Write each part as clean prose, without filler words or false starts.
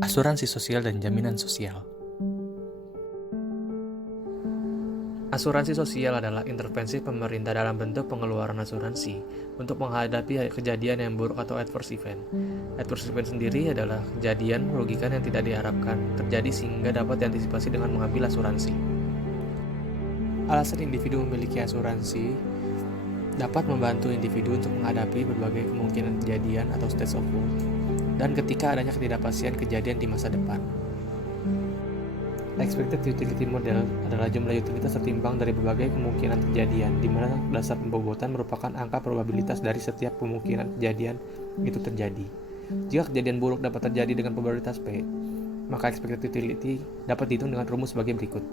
Asuransi sosial dan jaminan sosial. Asuransi sosial adalah intervensi pemerintah dalam bentuk pengeluaran asuransi untuk menghadapi kejadian yang buruk atau adverse event. Adverse event sendiri adalah kejadian merugikan yang tidak diharapkan terjadi sehingga dapat diantisipasi dengan mengambil asuransi. Alasan individu memiliki asuransi dapat membantu individu untuk menghadapi berbagai kemungkinan kejadian atau state of war, dan ketika adanya ketidakpastian kejadian di masa depan. Expected utility model adalah jumlah utilitas tertimbang dari berbagai kemungkinan kejadian, di mana dasar pembobotan merupakan angka probabilitas dari setiap kemungkinan kejadian itu terjadi. Jika kejadian buruk dapat terjadi dengan probabilitas P, maka expected utility dapat dihitung dengan rumus sebagai berikut.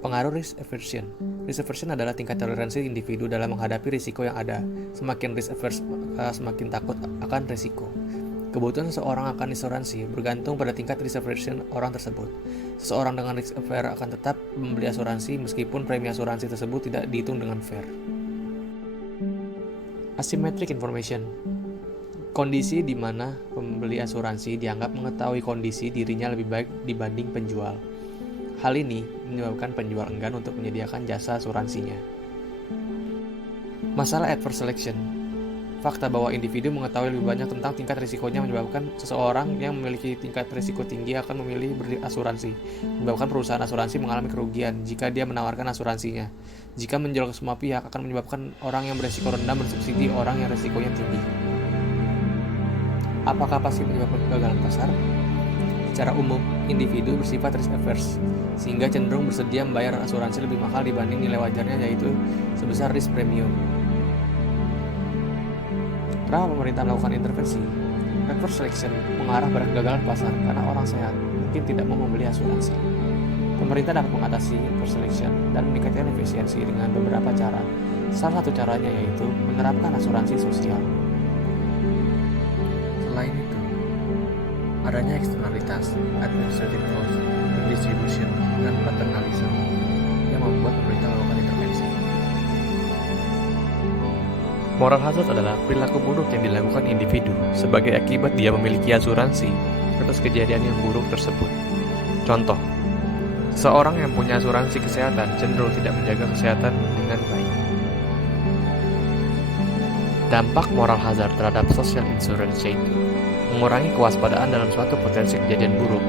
Pengaruh risk aversion. Risk aversion adalah tingkat toleransi individu dalam menghadapi risiko yang ada. Semakin risk averse, semakin takut akan risiko. Kebutuhan seseorang akan asuransi bergantung pada tingkat risk aversion orang tersebut. Seseorang dengan risk averse akan tetap membeli asuransi meskipun premi asuransi tersebut tidak dihitung dengan fair. Asymmetric information. Kondisi di mana pembeli asuransi dianggap mengetahui kondisi dirinya lebih baik dibanding penjual. Hal ini menyebabkan penjual enggan untuk menyediakan jasa asuransinya. Masalah adverse selection. Fakta bahwa individu mengetahui lebih banyak tentang tingkat risikonya menyebabkan seseorang yang memiliki tingkat risiko tinggi akan memilih berasuransi, menyebabkan perusahaan asuransi mengalami kerugian jika dia menawarkan asuransinya. Jika menjual ke semua pihak akan menyebabkan orang yang berisiko rendah mensubsidi orang yang risikonya tinggi. Apakah pasti menyebabkan kegagalan pasar? Secara umum, individu bersifat risk averse, sehingga cenderung bersedia membayar asuransi lebih mahal dibanding nilai wajarnya, yaitu sebesar risk premium. Kenapa pemerintah melakukan intervensi? Adverse selection mengarah pada kegagalan pasar karena orang sehat mungkin tidak mau membeli asuransi. Pemerintah dapat mengatasi adverse selection dan meningkatkan efisiensi dengan beberapa cara. Salah satu caranya yaitu menerapkan asuransi sosial. Selain itu, adanya eksternalitas, administrative cost, distribution, dan paternalism yang membuat pemerintah melakukan intervensi. Moral hazard adalah perilaku buruk yang dilakukan individu sebagai akibat dia memiliki asuransi atas kejadian yang buruk tersebut. Contoh, seseorang yang punya asuransi kesehatan cenderung tidak menjaga kesehatan dengan baik. Dampak moral hazard terhadap social insurance yaitu mengurangi kewaspadaan dalam suatu potensi kejadian buruk,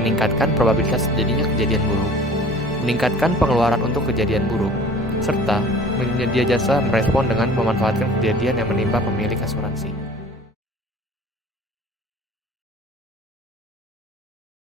meningkatkan probabilitas terjadinya kejadian buruk, meningkatkan pengeluaran untuk kejadian buruk, serta menyedia jasa merespon dengan memanfaatkan kejadian yang menimpa pemilik asuransi.